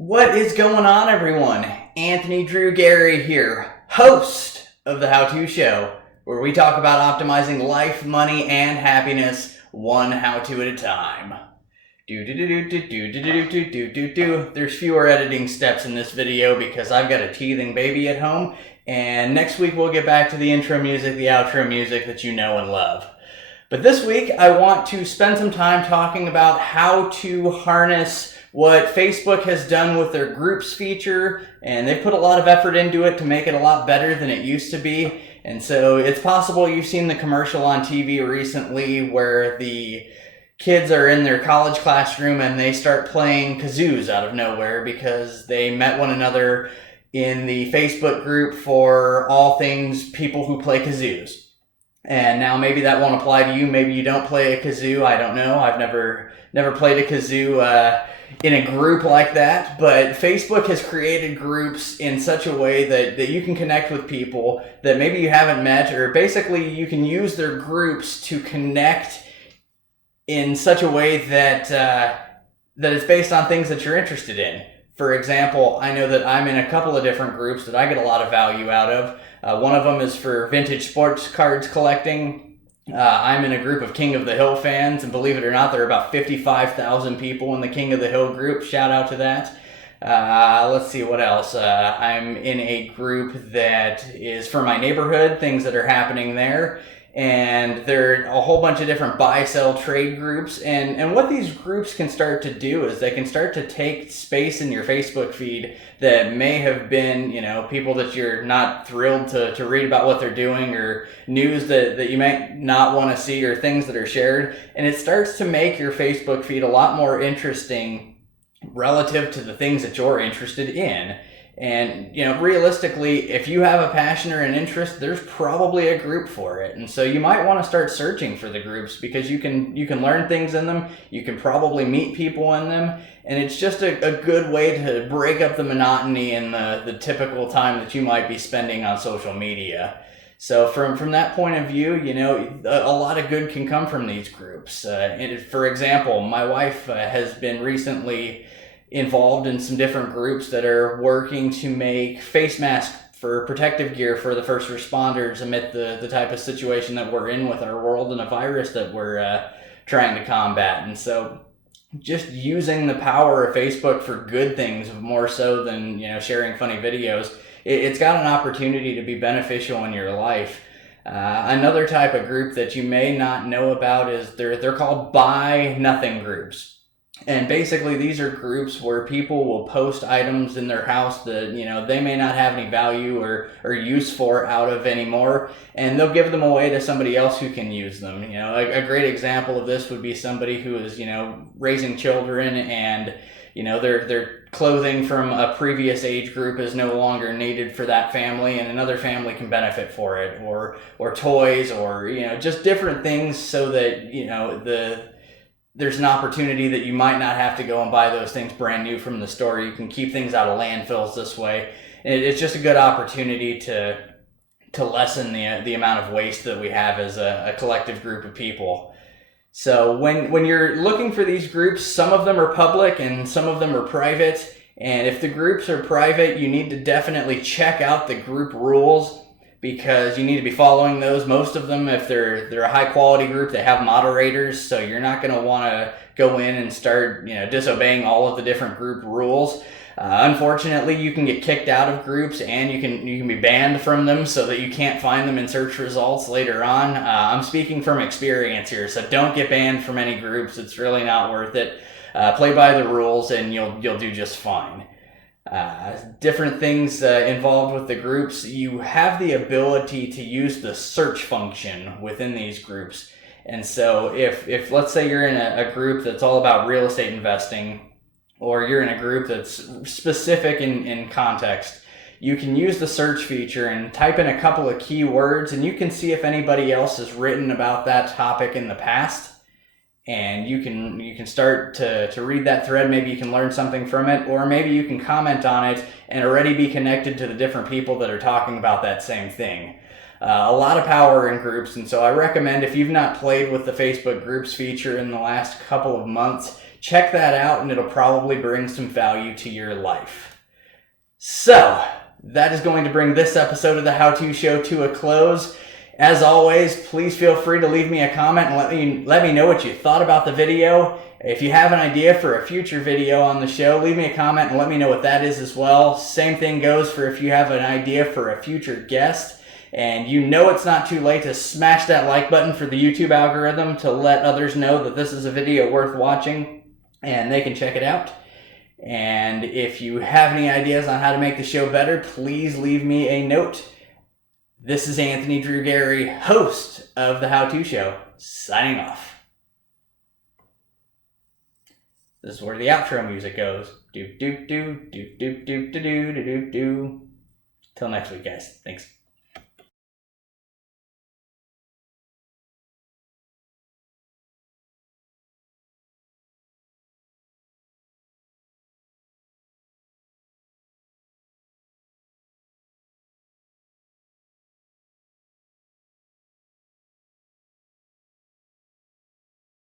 What is going on, everyone? Anthony Drew Gary here, host of the How To Show, where we talk about optimizing life, money, and happiness one how-to at a time. There's fewer editing steps in this video because I've got a teething baby at home, and next week we'll get back to the intro music, the outro music that you know and love. But this week I want to spend some time talking about how to harness what Facebook has done with their groups feature, and they've put a lot of effort into it to make it a lot better than it used to be. And so it's possible you've seen the commercial on TV recently where the kids are in their college classroom and they start playing Kazoos out of nowhere because they met one another in the Facebook group for all things people who play Kazoos. And now maybe that won't apply to you. Maybe you don't play a kazoo. I don't know. I've never played a kazoo in a group like that. But Facebook has created groups in such a way that you can connect with people that maybe you haven't met, or basically you can use their groups to connect in such a way that that is based on things that you're interested in. For example, I know that I'm in a couple of different groups that I get a lot of value out of. One of them is for vintage sports cards collecting. I'm in a group of King of the Hill fans, and believe it or not, there are about 55,000 people in the King of the Hill group. Shout out to that. Let's see what else. I'm in a group that is for my neighborhood, things that are happening there. And there are a whole bunch of different buy-sell trade groups. And what these groups can start to do is they can start to take space in your Facebook feed that may have been, people that you're not thrilled to read about what they're doing, or news that you might not want to see, or things that are shared. And it starts to make your Facebook feed a lot more interesting relative to the things that you're interested in. And, realistically, if you have a passion or an interest, there's probably a group for it. And so you might want to start searching for the groups because you can learn things in them. You can probably meet people in them. And it's just a good way to break up the monotony and the typical time that you might be spending on social media. So from that point of view, a lot of good can come from these groups. For example, my wife has been recently involved in some different groups that are working to make face masks for protective gear for the first responders amid the type of situation that we're in with our world and a virus that we're trying to combat. And so just using the power of Facebook for good things more so than sharing funny videos, it's got an opportunity to be beneficial in your life. Another type of group that you may not know about is they're called buy nothing groups. And basically these are groups where people will post items in their house that, they may not have any value or use for out of anymore, and they'll give them away to somebody else who can use them. A great example of this would be somebody who is, raising children, and, their clothing from a previous age group is no longer needed for that family, and another family can benefit for it, or toys, or, just different things so that, there's an opportunity that you might not have to go and buy those things brand new from the store. You can keep things out of landfills this way. It's just a good opportunity to lessen the amount of waste that we have as a collective group of people. So when you're looking for these groups, some of them are public and some of them are private. And if the groups are private, you need to definitely check out the group rules, because you need to be following those. Most of them, if they're a high quality group, they have moderators, so you're not going to want to go in and start disobeying all of the different group rules. Unfortunately, you can get kicked out of groups, and you can be banned from them so that you can't find them in search results later on. I'm speaking from experience here, so don't get banned from any groups. It's really not worth it. Play by the rules and you'll do just fine. Different things involved with the groups. You have the ability to use the search function within these groups. And so if let's say you're in a group that's all about real estate investing, or you're in a group that's specific in context, you can use the search feature and type in a couple of keywords, and you can see if anybody else has written about that topic in the past. And you can start to read that thread. Maybe you can learn something from it, or maybe you can comment on it and already be connected to the different people that are talking about that same thing. A lot of power in groups, and so I recommend, if you've not played with the Facebook groups feature in the last couple of months, Check that out and it'll probably bring some value to your life. So, that is going to bring this episode of the How To Show to a close. As always, please feel free to leave me a comment and let me know what you thought about the video. If you have an idea for a future video on the show, leave me a comment and let me know what that is as well. Same thing goes for if you have an idea for a future guest. And you know it's not too late to smash that like button for the YouTube algorithm to let others know that this is a video worth watching and they can check it out. And if you have any ideas on how to make the show better, please leave me a note. This is Anthony Drew Gary, host of The How To Show, signing off. This is where the outro music goes. Do do do do do do do do do do. Till next week, guys. Thanks.